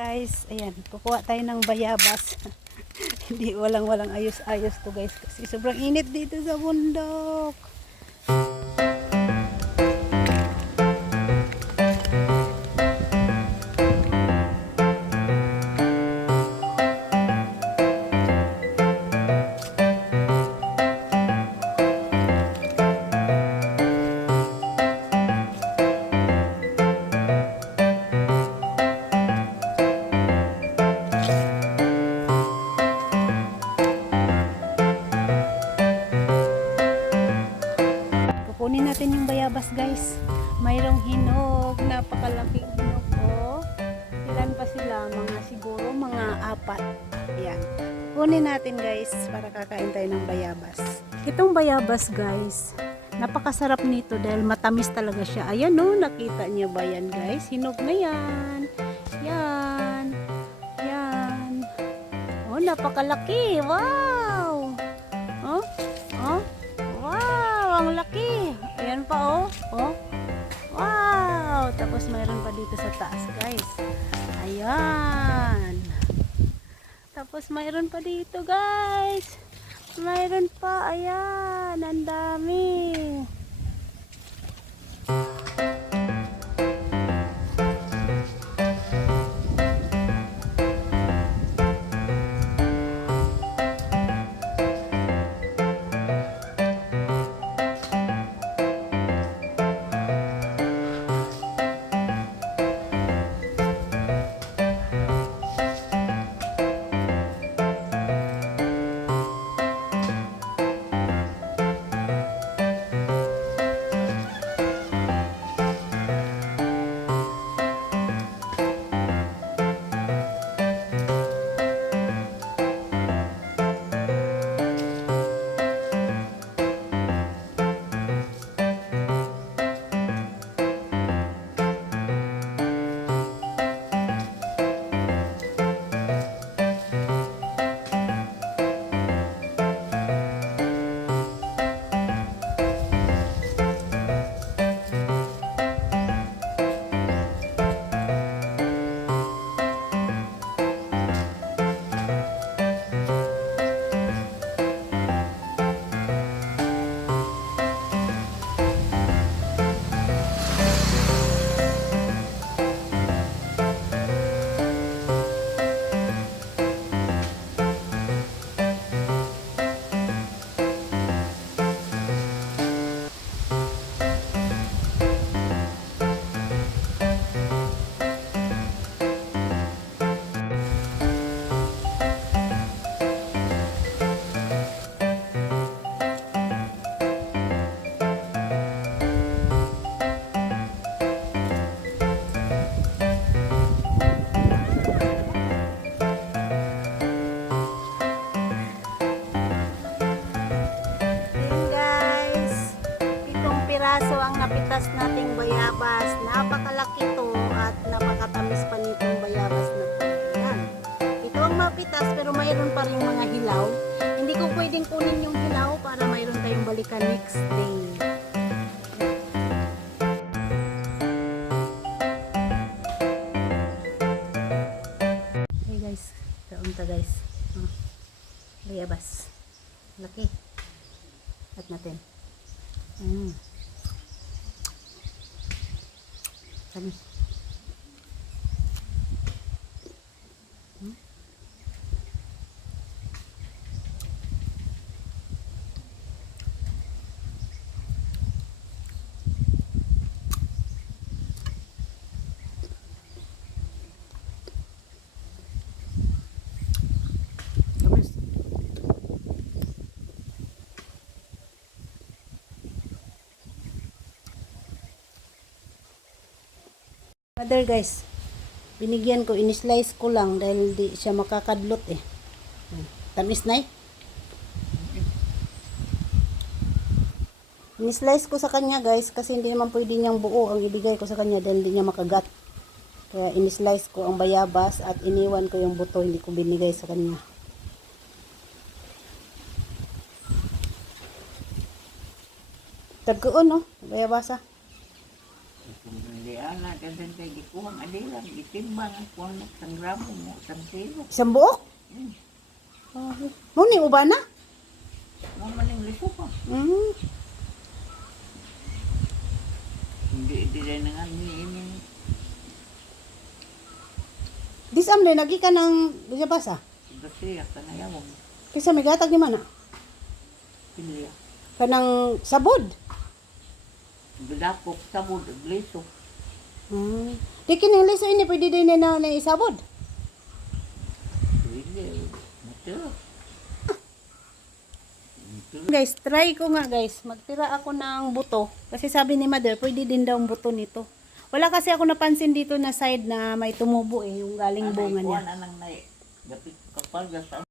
Guys, ayan, kukuha tayo ng bayabas. Hindi, walang ayos-ayos to guys. Kasi sobrang init dito sa bundok. Kukunin natin yung bayabas guys. Mayroong hinog, napakalaking hinog oh. Ilan pa sila? Siguro mga 4. Ayan. Kunin natin guys para kakain tayo ng bayabas. Itong bayabas guys, napakasarap nito dahil matamis talaga siya. Ayan oh, nakita niyo ba yan guys? Hinog na yan. Yan. Yan. Oh, napakalaki. Wow! Oh? Oh? Wow! Ang laki! Ayan pa oh. Oh. Wow! Tapos mayroon pa dito sa taas guys. Ayan. Tapos mayroon pa dito guys. Mayroon pa. Ayan. Ang dami. Piraso ang napitas nating bayabas. Napakalaki to at napakatamis pa nitong bayabas na to. Yan. Ito ang mapitas pero mayroon pa rin mga hilaw. Hindi ko pwedeng kunin yung hilaw para mayroon tayong balikan next day. Hey guys, kaunta guys. Bayabas. Laki. At natin. Tamis. Tamis. Mother guys, binigyan ko, in-slice ko lang dahil di siya makakadlot eh. Tamis na eh. In-slice ko sa kanya guys kasi hindi naman pwede niyang buo ang ibigay ko sa kanya dahil hindi niya makagat. Kaya in-slice ko ang bayabas at iniwan ko yung buto, hindi ko binigay sa kanya. Tagkoon no, bayabasa. Hindi anak. Nagkasan kay gikuhang adilang, itimbang ang kuhang ng gramo mo, isang kilo. Isang buok? Hmm. Muni uba na? Mamaling liso pa. Mm. Hindi rin nga ini. Disamle lagi ka ng basa. Kasi ako na yawang Kisa may gatag ni mana. pilya. Kanang sabod. Gudapok, sabod, liso. Di kining liso ini pwede din na isabod. Pwede. Matira. Guys, try ko nga guys. Magtira ako ng buto. Kasi sabi ni mother, pwede din daw ang buto nito. Wala kasi ako napansin dito na side na may tumubo yung galing bunga niya. Kuha na nang nai. Dapit kapal sa